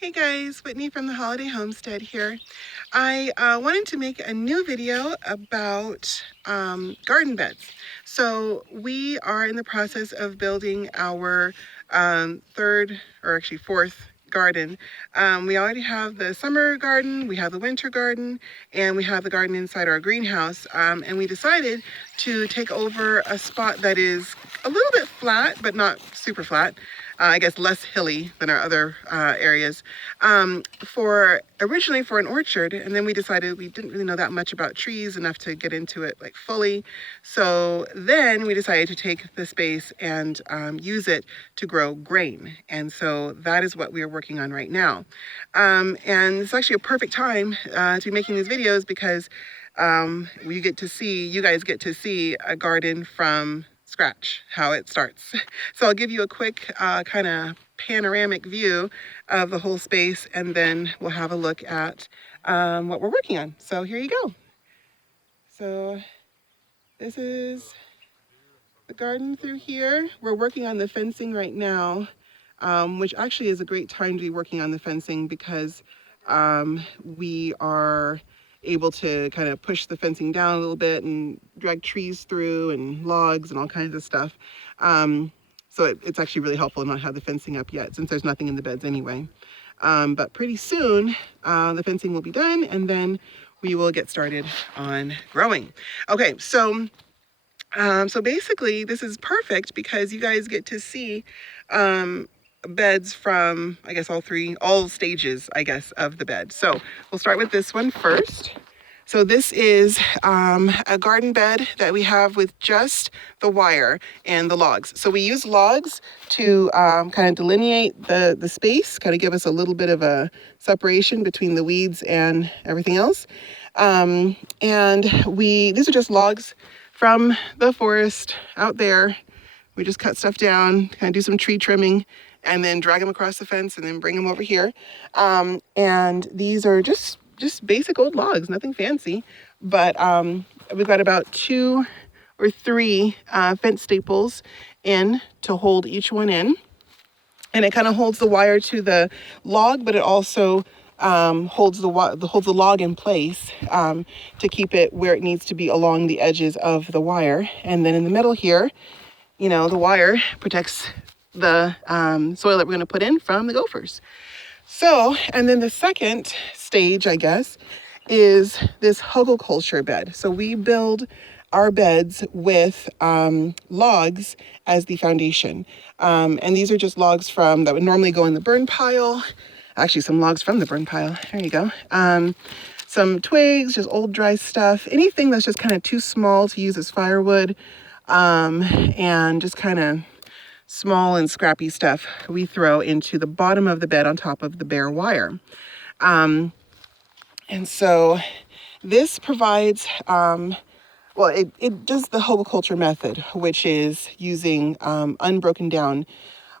Hey guys, Whitney from the Holiday Homestead here. I wanted to make a new video about garden beds. So we are in the process of building our third, or actually fourth garden. We already have the summer garden, we have the winter garden, and we have the garden inside our greenhouse. And we decided to take over a spot that is a little bit flat, but not super flat. I guess less hilly than our other areas, originally for an orchard, and then we decided we didn't really know that much about trees enough to get into it like fully. So then we decided to take the space and use it to grow grain, and so that is what we are working on right now. And it's actually a perfect time to be making these videos because you guys get to see a garden from scratch, how it starts. So I'll give you a quick kind of panoramic view of the whole space, and then we'll have a look at what we're working on. So here you go. So this is the garden through here. We're working on the fencing right now, which actually is a great time to be working on the fencing because we are able to kind of push the fencing down a little bit and drag trees through and logs and all kinds of stuff. So it's actually really helpful to not have the fencing up yet since there's nothing in the beds anyway. But pretty soon the fencing will be done, and then we will get started on growing. Okay, so basically this is perfect because you guys get to see beds from, I guess, all stages, I guess, of the bed. So we'll start with this one first. So this is a garden bed that we have with just the wire and the logs. So we use logs to kind of delineate the space, kind of give us a little bit of a separation between the weeds and everything else. And these are just logs from the forest out there. We just cut stuff down, kind of do some tree trimming, and then drag them across the fence and then bring them over here. And these are just basic old logs, nothing fancy, but we've got about 2 or 3 fence staples in to hold each one in. And it kind of holds the wire to the log, but it also holds the log in place to keep it where it needs to be along the edges of the wire. And then in the middle here, the wire protects the soil that we're going to put in from the gophers. So, and then the second stage, I guess, is this hugelkultur bed. So we build our beds with logs as the foundation. And these are just logs that would normally go in the burn pile. Actually, some logs from the burn pile. There you go. Some twigs, just old dry stuff. Anything that's just kind of too small to use as firewood. And just kind of small and scrappy stuff we throw into the bottom of the bed on top of the bare wire. And so this provides, it does the hugelkultur method, which is using unbroken down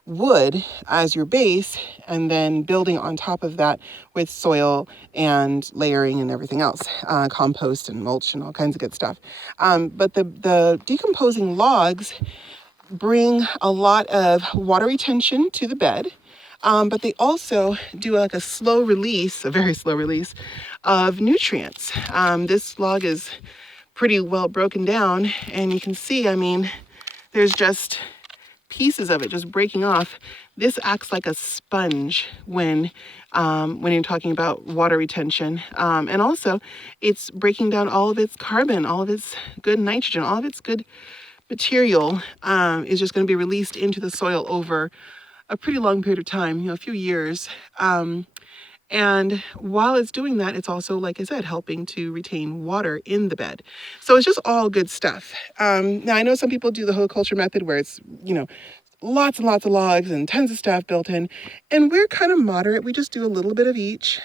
wood as your base and then building on top of that with soil and layering and everything else, compost and mulch and all kinds of good stuff. But the decomposing logs bring a lot of water retention to the bed, but they also do like a very slow release of nutrients. This log is pretty well broken down, and you can see, there's just pieces of it just breaking off. This acts like a sponge when you're talking about water retention. And also, it's breaking down all of its carbon, all of its good nitrogen, all of its good material is just going to be released into the soil over a pretty long period of time, a few years. And while it's doing that, it's also, like I said, helping to retain water in the bed. So it's just all good stuff. Now, I know some people do the hugelkultur method where it's, lots and lots of logs and tons of stuff built in. And we're kind of moderate. We just do a little bit of each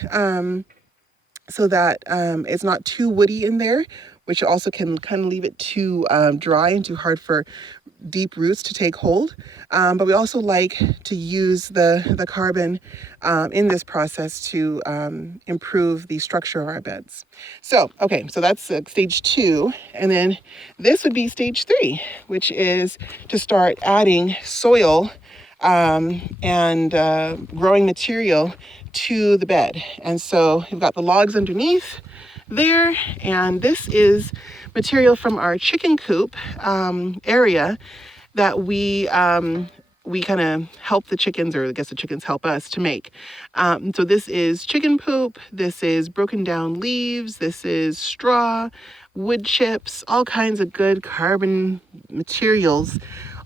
so that it's not too woody in there, which also can kind of leave it too dry and too hard for deep roots to take hold. But we also like to use the carbon in this process to improve the structure of our beds. So that's stage 2. And then this would be stage 3, which is to start adding soil and growing material to the bed. And so we've got the logs underneath there, and this is material from our chicken coop area that we kind of help the chickens, or I guess the chickens help us to make. So this is chicken poop, this is broken down leaves, this is straw, wood chips, all kinds of good carbon materials,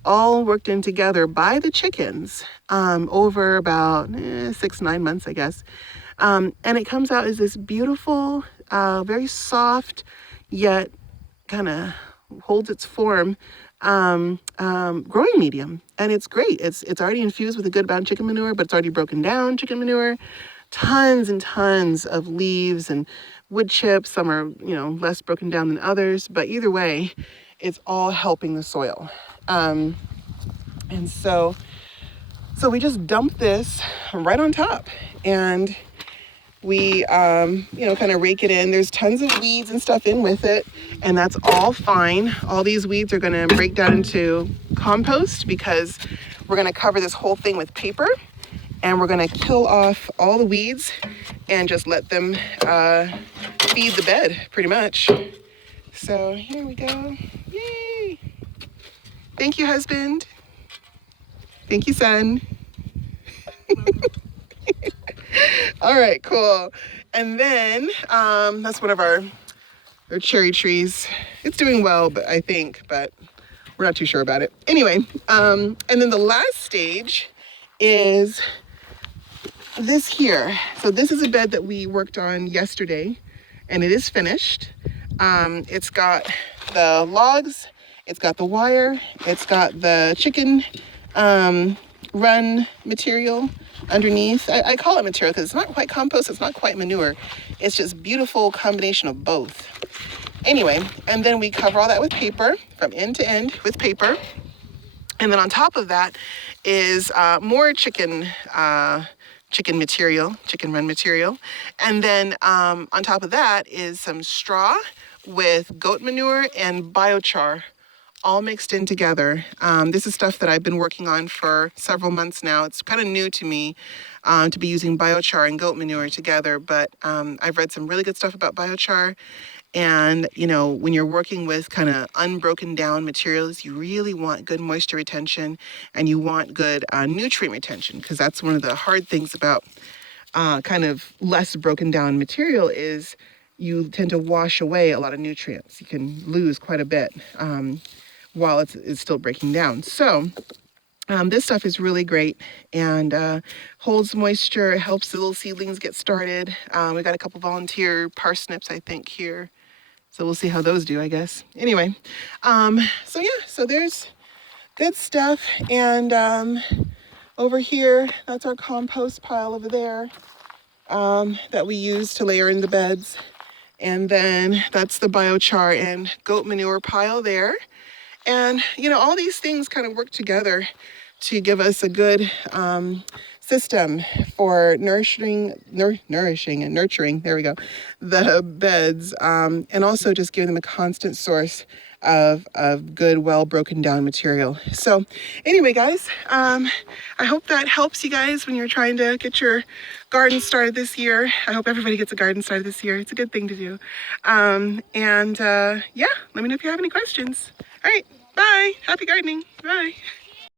all worked in together by the chickens over about 6-9 months, I guess. And it comes out as this beautiful, very soft, yet kind of holds its form growing medium. And it's great. It's already infused with a good amount of chicken manure, but it's already broken down chicken manure. Tons and tons of leaves and wood chips. Some are, less broken down than others, but either way, it's all helping the soil. And so we just dump this right on top, and we, kind of rake it in. There's tons of weeds and stuff in with it, and that's all fine. All these weeds are going to break down into compost because we're going to cover this whole thing with paper, and we're going to kill off all the weeds and just let them feed the bed, pretty much. So here we go. Yay! Thank you, husband. Thank you, son. All right, cool. And then that's one of our cherry trees. It's doing well, but we're not too sure about it. Anyway, and then the last stage is this here. So this is a bed that we worked on yesterday, and it is finished. It's got the logs, it's got the wire, it's got the chicken run material underneath. I call it material because it's not quite compost, it's not quite manure. It's just beautiful combination of both. Anyway, and then we cover all that with paper, from end to end with paper. And then on top of that is more chicken material, chicken run material. And then on top of that is some straw with goat manure and biochar, all mixed in together. This is stuff that I've been working on for several months now. It's kind of new to me to be using biochar and goat manure together, but I've read some really good stuff about biochar. And, when you're working with kind of unbroken down materials, you really want good moisture retention, and you want good nutrient retention, because that's one of the hard things about kind of less broken down material is you tend to wash away a lot of nutrients. You can lose quite a bit while it's still breaking down. So this stuff is really great and holds moisture, helps the little seedlings get started. We got a couple volunteer parsnips, I think, here. So we'll see how those do, I guess. Anyway, so there's good stuff. And over here, that's our compost pile over there that we use to layer in the beds. And then that's the biochar and goat manure pile there. And, all these things kind of work together to give us a good system for nourishing and nurturing, there we go, the beds, and also just giving them a constant source of good, well broken down material. So anyway, guys, I hope that helps you guys when you're trying to get your garden started this year. I hope everybody gets a garden started this year. It's a good thing to do. Yeah, let me know if you have any questions. All right, bye. Happy gardening. Bye.